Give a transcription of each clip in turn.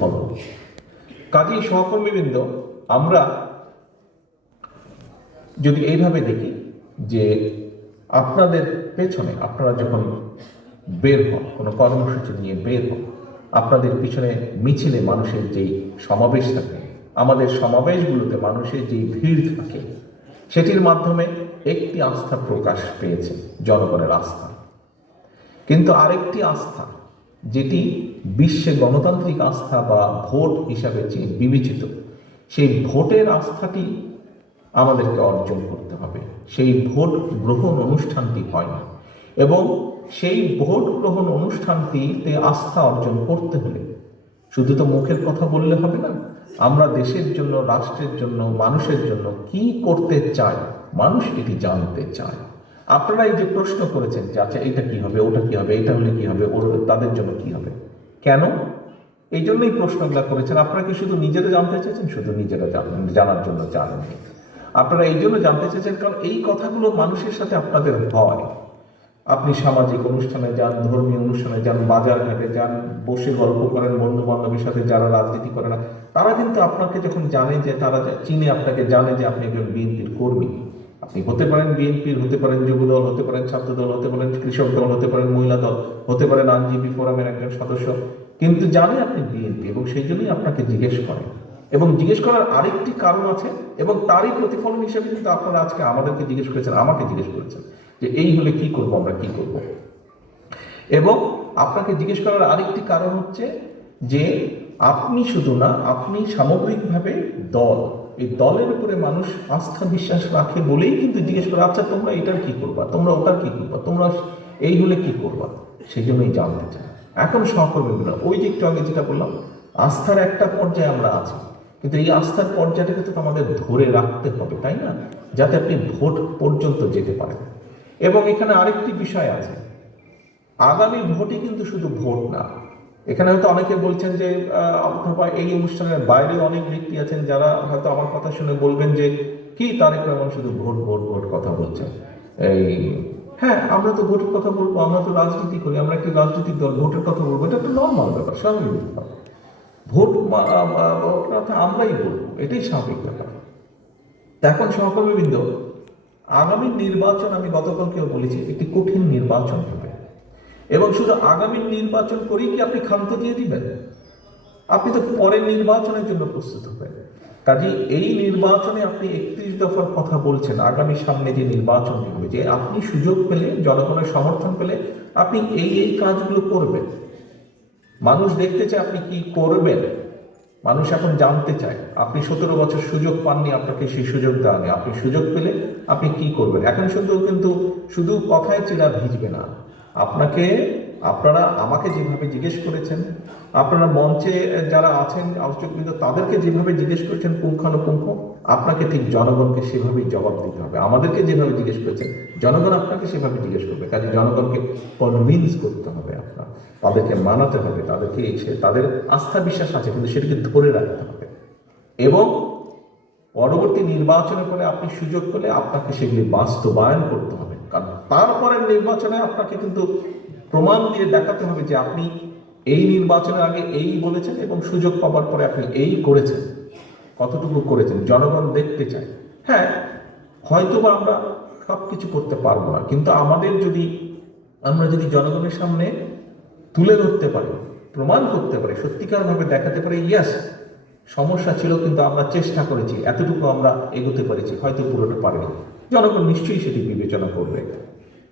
প্রতিফলন কাজেই সহকর্মীবৃন্দ, আমরা যদি এইভাবে দেখি যে আপনাদের পেছনে, আপনারা যখন বের হন, কোনো কর্মসূচি নিয়ে বের হন, আপনাদের পিছনে মিছিলে মানুষের যেই সমাবেশ থাকে, আমাদের সমাবেশগুলোতে মানুষের যেই ভিড় থাকে, সেটির মাধ্যমে একটি আস্থা প্রকাশ পেয়েছে জনগণের আস্থা। কিন্তু আরেকটি আস্থা যেটি বিশ্বে গণতান্ত্রিক আস্থা বা ভোট হিসাবে বিবেচিত, সেই ভোটের আস্থাটি আমাদেরকে অর্জন করতে হবে। সেই ভোট গ্রহণ অনুষ্ঠানটি হয় না। এবং সেই ভোট গ্রহণ অনুষ্ঠানটিতে আস্থা অর্জন করতে হলে শুধু তো মুখের কথা বললে হবে না, আমরা দেশের জন্য, রাষ্ট্রের জন্য, মানুষের জন্য কি করতে চাই, মানুষ এটি জানতে চায়। আপনারা এই যে প্রশ্ন করেছেন যে আচ্ছা এটা কি হবে, ওটা কি হবে, এটা হলে কি হবে, ওর তাদের জন্য কি হবে? কেন? এই জন্যই প্রশ্নগুলা করেছেন। আপনারা কি শুধু নিজেরা জানতে চেয়েছেন? শুধু নিজেরা জানার জন্য জানেন আপনারা এই জন্য জানতে চেয়েছেন কারণ এই কথাগুলো মানুষের সাথে আপনাদের হয়। আপনি সামাজিক অনুষ্ঠানে যান, ধর্মীয় অনুষ্ঠানে যান বাজার ঘাটে যান, বসে গল্প করেন বন্ধু বান্ধবের সাথে যারা রাজনীতি করে না, তারা কিন্তু আপনাকে যখন জানে যে, তারা চিনে আপনাকে, জানে যে আপনি একজন বিএনপির কর্মী। আপনি হতে পারেন বিএনপির, হতে পারেন যুব দল হতে পারেন ছাত্র দল হতে পারেন কৃষক দল হতে পারেন মহিলা দল হতে পারেন আইনজীবী ফোরামের একজন সদস্য। কিন্তু জানে আপনি বিএনপি, এবং সেই জন্যই আপনাকে জিজ্ঞেস করে এবং জিজ্ঞেস করার আরেকটি কারণ আছে, এবং তারই প্রতিফলন হিসেবে কিন্তু আপনারা আজকে আমাদেরকে জিজ্ঞেস করেছেন, আমাকে জিজ্ঞেস করেছেন, যে এই হলে কি করব, আমরা কি করব? এবং আপনাকে জিজ্ঞেস করার আরেকটি কারণ হচ্ছে যে আপনি শুধু না, আপনি সামগ্রিকভাবে দল। এই দলের উপরে মানুষ আস্থা বিশ্বাস রাখে বলেই কিন্তু জিজ্ঞেস করে আচ্ছা তোমরা এটার কি করবা? তোমরা ওটার কি করবা? তোমরা এই হলে কি করবা? সেই জন্যই জানতে চাই এখন সহকর্মীগুলো ওই যে একটু আগে যেটা বললাম, আস্থার একটা পর্যায়ে আমরা আছি। কিন্তু এই আস্থার পর্যায়টাকে তো আমাদের ধরে রাখতে হবে, তাই না? যাতে আপনি ভোট পর্যন্ত যেতে পারেন। এবং এখানে আরেকটি বিষয় আছে। আগামী ভোটই কিন্তু শুধু ভোট না এখানে হয়তো অনেকে বলছেন যে অথবা এই অনুষ্ঠানের বাইরে অনেক ব্যক্তি আছেন যারা হয়তো আমার কথা শুনে বলবেন যে, কি তারেক রহমান শুধু ভোট ভোট ভোট কথা বলছেন? এই হ্যাঁ আমরা তো ভোটের কথা বলব, আমরা তো রাজনীতি করি, আমরা একটি রাজনৈতিক দল, ভোটের কথা বলব, এটা একটা নর্মাল ব্যাপার, স্বাভাবিক ব্যাপার। ভোট কথা আমরাই বলব, এটাই স্বাভাবিক ব্যাপার। এখন সহকর্মীবৃন্দ, আগামী নির্বাচন আমি গতকালকেও বলেছি, একটি কঠিন নির্বাচন হবে। এবং শুধু আগামী নির্বাচন করেই কি আপনি ক্ষান্ত দিয়ে দিবেন? আপনি তো পরের নির্বাচনের জন্য প্রস্তুত হবেন। কাজে এই নির্বাচনে আপনি একত্রিশ দফার কথা বলছেন, আগামী সামনে যে নির্বাচন হবে, যে আপনি সুযোগ পেলে, জনগণের সমর্থন পেলে আপনি এই এই কাজগুলো করবেন। মানুষ দেখতে চায় আপনি কি করবেন। মানুষ এখন জানতে চায়, আপনি সতেরো বছর সুযোগ পাননি, আপনাকে সেই সুযোগ দেওয়া আপনি সুযোগ পেলে আপনি কি করবেন? এখন শুধু কিন্তু, শুধু কথায় চিরা ভিজবে না। আপনাকে, আপনারা আমাকে যেভাবে জিজ্ঞেস করেছেন, আপনারা মঞ্চে যারা আছেন, আলোচকবৃন্দ, তাদেরকে যেভাবে জিজ্ঞেস করেছেন, পুঙ্খানুপুঙ্খ, আপনাকে ঠিক জনগণকে সেভাবেই জবাব দিতে হবে। আমাদেরকে যেভাবে জিজ্ঞেস করেছেন, জনগণ আপনাকে সেভাবে জিজ্ঞেস করবে। কাজে জনগণকে কনভিন্স করতে হবে আপনার, তাদেরকে মানাতে হবে, তাদেরকে সে, তাদের আস্থা বিশ্বাস আছে, কিন্তু সেটাকে ধরে রাখতে হবে। এবং পরবর্তী নির্বাচনের পরে আপনি সুযোগ পেলে আপনাকে সেগুলি বাস্তবায়ন করতে হবে। তারপরের নির্বাচনে আপনাকে কিন্তু প্রমাণ দিয়ে দেখাতে হবে যে আপনি এই নির্বাচনের আগে এই বলেছেন এবং সুযোগ পাওয়ার পরে আপনি এই করেছেন। কতটুকু করেছেন? জনগণ দেখতে চায়। হ্যাঁ হয়তোবা আমরা সব কিছু করতে পারব না, কিন্তু আমাদের যদি, আমরা যদি জনগণের সামনে তুলে ধরতে পারি, প্রমাণ করতে পারি, সত্যিকারভাবে দেখাতে পারি ইয়াস সমস্যা ছিল কিন্তু আমরা চেষ্টা করেছি, এতটুকু আমরা এগোতে পেরেছি, হয়তো পুরোটা পারিনি। জনগণ নিশ্চয়ই সেটি বিবেচনা করবে।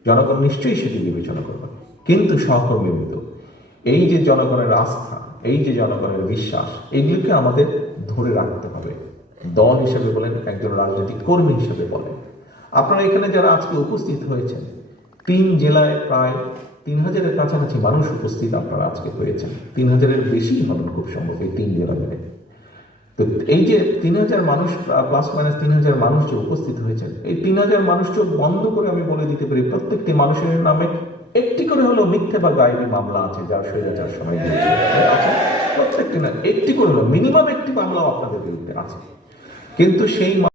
জনগণ নিশ্চয়ই সেটি বিবেচনা করবে। কিন্তু সহকর্মী মৃত্যু এই যে জনগণের আস্থা, এই যে জনগণের বিশ্বাস, এগুলিকে আমাদের ধরে রাখতে হবে। দল হিসেবে বলেন, একজন রাজনৈতিক কর্মী হিসেবে বলেন। আপনারা এখানে যারা আজকে উপস্থিত হয়েছেন, তিন জেলায় প্রায় তিন হাজারের কাছাকাছি মানুষ উপস্থিত আপনারা আজকে হয়েছেন তিন হাজারের বেশি হবেন খুব সম্ভব এই তিন জেলা মিলে তো এই যে তিন হাজার মানুষ প্লাস মাইনাস তিন হাজার মানুষ যে উপস্থিত হয়েছেন, এই তিন হাজার মানুষ চোখ বন্ধ করে আমি বলে দিতে পারি, প্রত্যেকটি মানুষের নামে একটি করে হলো মিথ্যে বা গায়েবী মামলা আছে যার স্বৈরাচার সময় প্রত্যেকটি না, একটি করে হলো মিনিমাম একটি মামলাও আপনাদের বিরুদ্ধে আছে। কিন্তু সেই